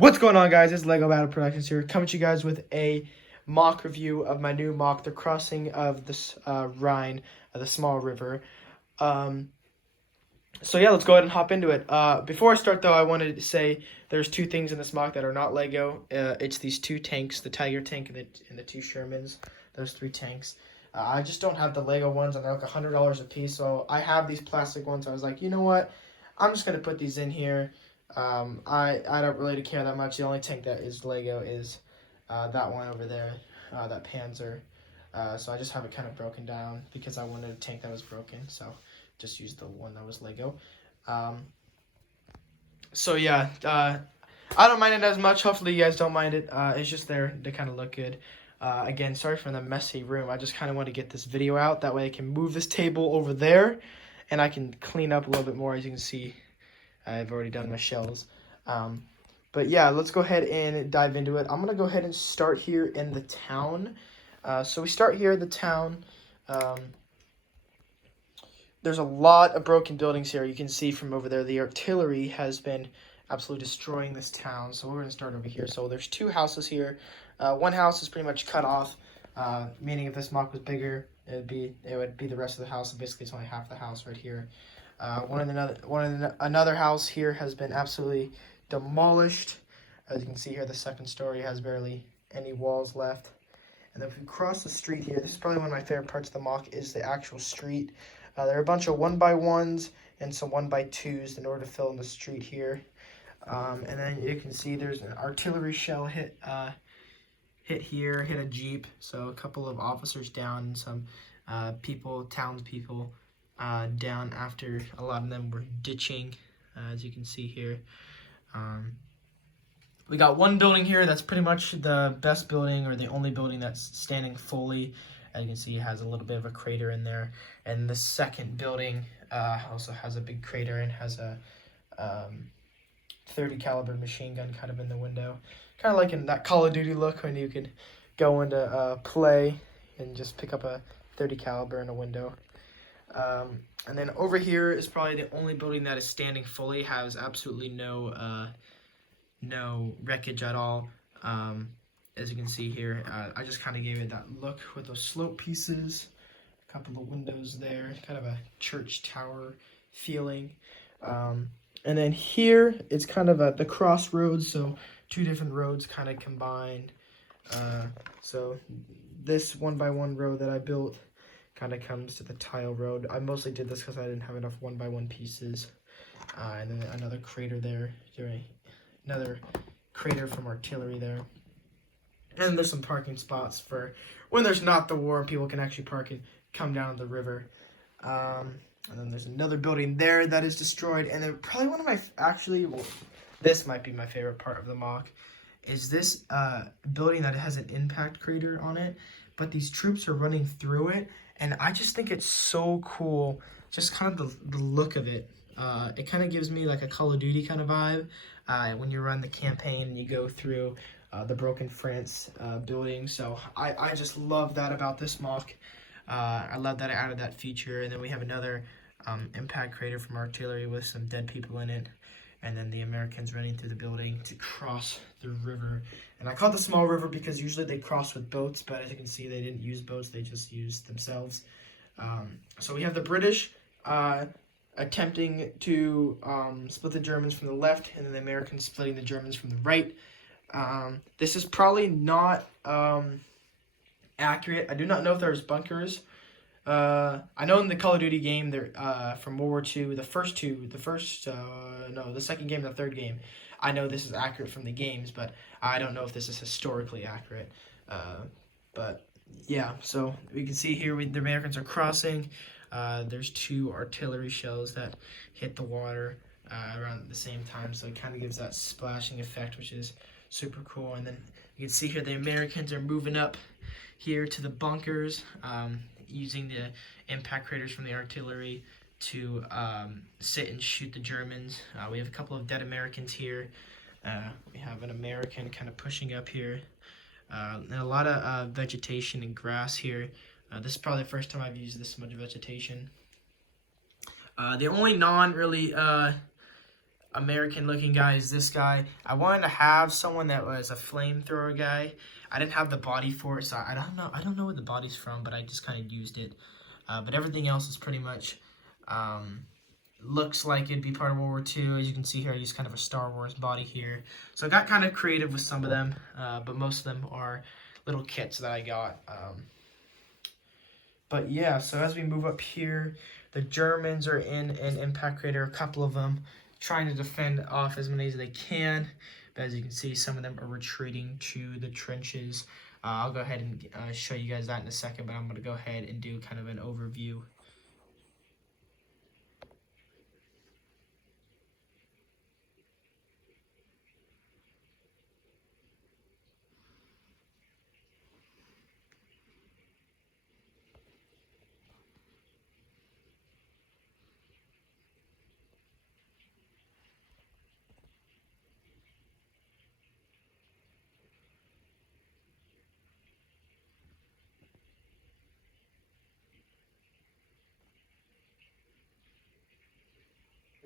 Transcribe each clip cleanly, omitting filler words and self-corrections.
What's going on, guys? It's Lego Battle Productions here, coming to you guys with a mock review of my new mock, the crossing of this Rhine, the small river. So yeah, let's go ahead and hop into it. Before I start, though, I wanted to say there's two things in this mock that are not Lego. It's these two tanks, the Tiger tank and the two Shermans, those three tanks. I just don't have the Lego ones, and they're like $100 a piece, so I have these plastic ones. So I was like, you know what? I'm just going to put these in here. I don't really care that much. The only tank that is Lego is that one over there, that Panzer. So I just have it kind of broken down because I wanted a tank that was broken. So just used the one that was Lego. So yeah, I don't mind it as much. Hopefully you guys don't mind it. It's just there to kind of look good. Again, sorry for the messy room. I just kind of want to get this video out. That way I can move this table over there and I can clean up a little bit more. As you can see, I've already done my shells. But yeah, let's go ahead and dive into it. I'm going to go ahead and start here in the town. So we start here in the town. There's a lot of broken buildings here. You can see from over there, the artillery has been absolutely destroying this town. So we're going to start over here. So there's two houses here. One house is pretty much cut off, meaning if this mock was bigger, it would be the rest of the house. So basically, it's only half the house right here. Another house here has been absolutely demolished. As you can see here, the second story has barely any walls left. And then if we cross the street here, this is probably one of my favorite parts of the mock, is the actual street. There are a bunch of 1x1s and some 1x2s in order to fill in the street here. And then you can see there's an artillery shell hit here, hit a Jeep. So a couple of officers down and some townspeople down after a lot of them were ditching, as you can see here. We got one building here that's pretty much the best building, or the only building that's standing fully. As you can see, it has a little bit of a crater in there. And the second building also has a big crater and has a 30 caliber machine gun kind of in the window. Kind of like in that Call of Duty look when you could go into play and just pick up a 30 caliber in a window. And then over here is probably the only building that is standing fully, has absolutely no wreckage at all. As you can see here, I just kind of gave it that look with those slope pieces, a couple of windows there, kind of a church tower feeling. And then here it's kind of the crossroads, so two different roads kind of combined. So this 1x1 road that I built kind of comes to the tile road. I mostly did this because I didn't have enough 1x1 pieces. And then another crater there, another crater from artillery there. And there's some parking spots for when there's not the war and people can actually park and come down the river. And then there's another building there that is destroyed. And then probably one of my, this might be my favorite part of the mock, is this building that has an impact crater on it. But these troops are running through it. And I just think it's so cool, just kind of the look of it. It kind of gives me like a Call of Duty kind of vibe when you run the campaign and you go through the Broken France building. So I just love that about this mock. I love that I added that feature. And then we have another impact crater from artillery with some dead people in it. And then the Americans running through the building to cross the river. And I call it the small river because usually they cross with boats, but as you can see, they didn't use boats, they just used themselves. So we have the British attempting to split the Germans from the left, and then the Americans splitting the Germans from the right. This is probably not accurate. I do not know if there's bunkers. I know in the Call of Duty game, there from World War II, the second game and the third game, I know this is accurate from the games, but I don't know if this is historically accurate. But yeah, so we can see here the Americans are crossing. There's two artillery shells that hit the water around the same time, so it kind of gives that splashing effect, which is super cool. And then you can see here the Americans are moving up here to the bunkers, using the impact craters from the artillery to sit and shoot the Germans. We have a couple of dead Americans here. We have an American kind of pushing up here. And a lot of vegetation and grass here. This is probably the first time I've used this much vegetation. The only non-really American looking guy is this guy. I wanted to have someone that was a flamethrower guy. I didn't have the body for it, so I don't know where the body's from, but I just kind of used it. But everything else is pretty much looks like it'd be part of World War II. As you can see here, I used kind of a Star Wars body here. So I got kind of creative with some of them, but most of them are little kits that I got. But yeah, so as we move up here, the Germans are in an impact crater, a couple of them, trying to defend off as many as they can. But as you can see, some of them are retreating to the trenches. I'll go ahead and show you guys that in a second, but I'm going to go ahead and do kind of an overview.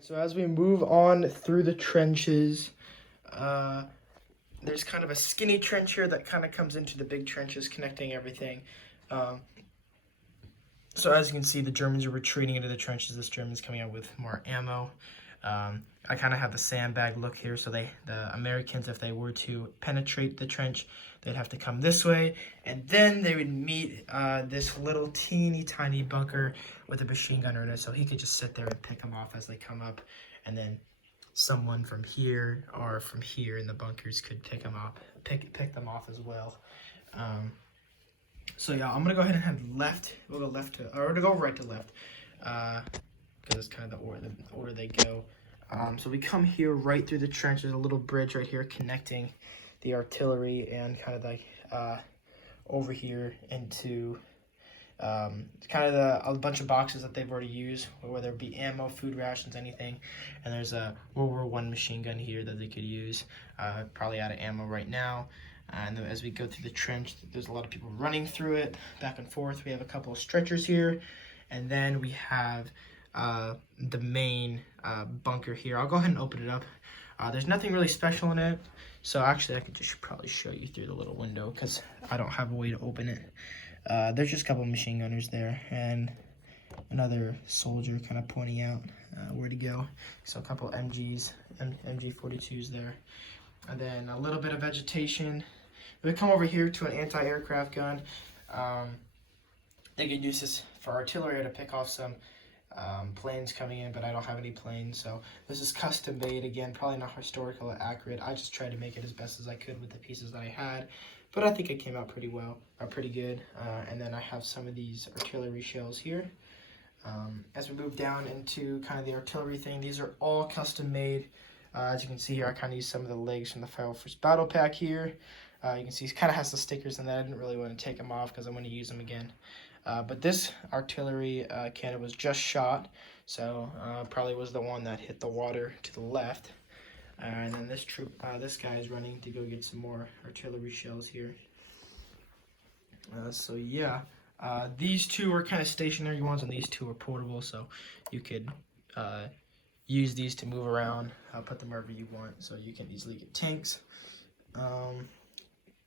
So as we move on through the trenches, there's kind of a skinny trench here that kind of comes into the big trenches connecting everything. So as you can see, the Germans are retreating into the trenches. This German's coming out with more ammo. I kind of have the sandbag look here, so the Americans, if they were to penetrate the trench, they'd have to come this way, and then they would meet this little teeny tiny bunker with a machine gunner in it, so he could just sit there and pick them off as they come up, and then someone from here or from here in the bunkers could pick them pick them off as well. So yeah, I'm gonna go ahead and have left. We'll go left to, or to go right to left, because it's kind of the order they go. So we come here right through the trench. There's a little bridge right here connecting the artillery and kind of like over here into kind of a bunch of boxes that they've already used, whether it be ammo, food rations, anything. And there's a World War I machine gun here that they could use. Probably out of ammo right now. And then as we go through the trench, there's a lot of people running through it, back and forth. We have a couple of stretchers here. And then we have the main bunker here. I'll go ahead and open it up. There's nothing really special in it. So actually, I could just probably show you through the little window because I don't have a way to open it. There's just a couple of machine gunners there and another soldier kind of pointing out where to go. So a couple of MGs, MG42s there. And then a little bit of vegetation. We come over here to an anti-aircraft gun. They could use this for artillery to pick off some planes coming in, but I don't have any planes, so this is custom made. Again, probably not historical accurate. I just tried to make it as best as I could with the pieces that I had, but I think it came out pretty well, pretty good. And then I have some of these artillery shells here. As we move down into kind of the artillery thing, these are all custom made. As you can see here, I kind of used some of the legs from the Fire First Battle Pack here. You can see it kind of has the stickers in that. I didn't really want to take them off because I want to use them again. But this artillery cannon was just shot, so probably was the one that hit the water to the left. And then this guy is running to go get some more artillery shells here. So yeah, these two are kind of stationary ones, and these two are portable, so you could use these to move around, put them wherever you want, so you can easily get tanks.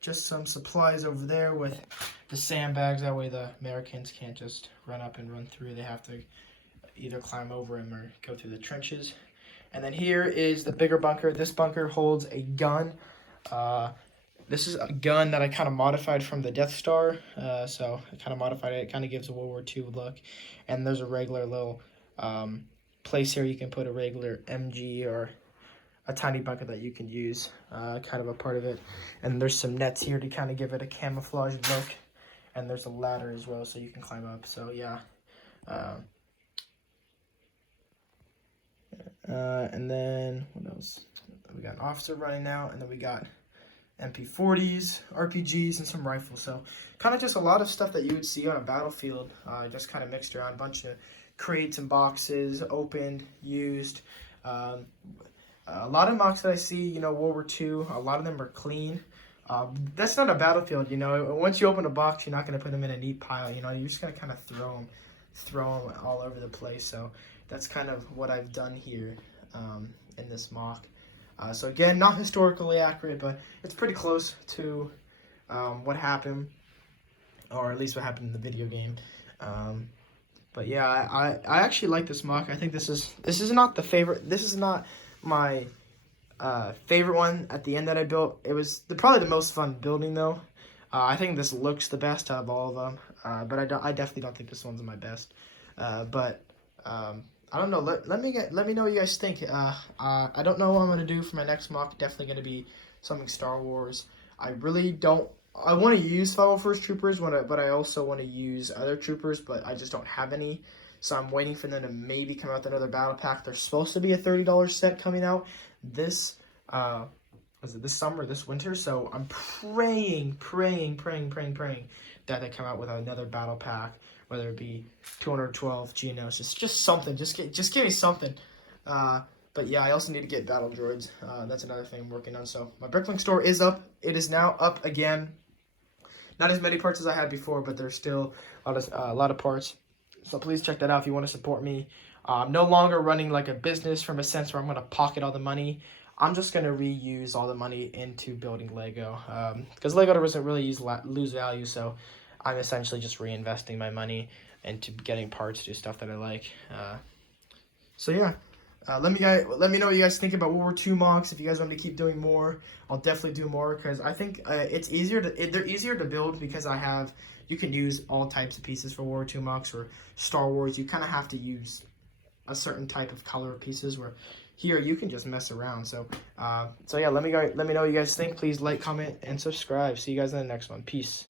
Just some supplies over there with the sandbags. That way the Americans can't just run up and run through. They have to either climb over them or go through the trenches. And then here is the bigger bunker. This bunker holds a gun. This is a gun that I kind of modified from the Death Star. So I kind of modified it. It kind of gives a World War II look. And there's a regular little place here. You can put a regular MG or a tiny bucket that you can use, kind of a part of it. And there's some nets here to kind of give it a camouflage look. And there's a ladder as well, so you can climb up. So yeah. And then what else? We got an officer running now, and then we got MP40s, RPGs, and some rifles. So kind of just a lot of stuff that you would see on a battlefield, just kind of mixed around. A bunch of crates and boxes, opened, used. A lot of mocks that I see, you know, World War II, a lot of them are clean. That's not a battlefield, you know. Once you open a box, you're not going to put them in a neat pile, you know. You're just going to kind of throw them all over the place. So that's kind of what I've done here. in this mock. So again, not historically accurate, but it's pretty close to what happened, or at least what happened in the video game. But yeah, I actually like this mock. I think this is not the favorite. This is not my favorite one at the end that I built. It was probably the most fun building though. I think this looks the best out of all of them. But I definitely don't think this one's my best. I don't know. Let me know what you guys think. I don't know what I'm gonna do for my next mock. Definitely gonna be something Star Wars. I really don't. I want to use 501st Troopers, but I also want to use other troopers, but I just don't have any. So I'm waiting for them to maybe come out with another battle pack. There's supposed to be a $30 set coming out this this summer, this winter. So I'm praying that they come out with another battle pack, whether it be 212 GNOs, just something. Just give me something. But yeah, I also need to get battle droids. That's another thing I'm working on. So my Bricklink store is up. It is now up again. Not as many parts as I had before, but there's still a lot of parts. So please check that out if you want to support me. I'm no longer running like a business from a sense where I'm going to pocket all the money. I'm just going to reuse all the money into building Lego. Because Lego doesn't really lose value, so I'm essentially just reinvesting my money into getting parts to do stuff that I like. So yeah. Let me know what you guys think about World War II mocks. If you guys want me to keep doing more, I'll definitely do more, because I think it's easier they're easier to build, because you can use all types of pieces for World War II mocks. Or Star Wars, you kind of have to use a certain type of color of pieces, where here you can just mess around. So yeah, let me know what you guys think. Please like, comment, and subscribe. See you guys in the next one. Peace.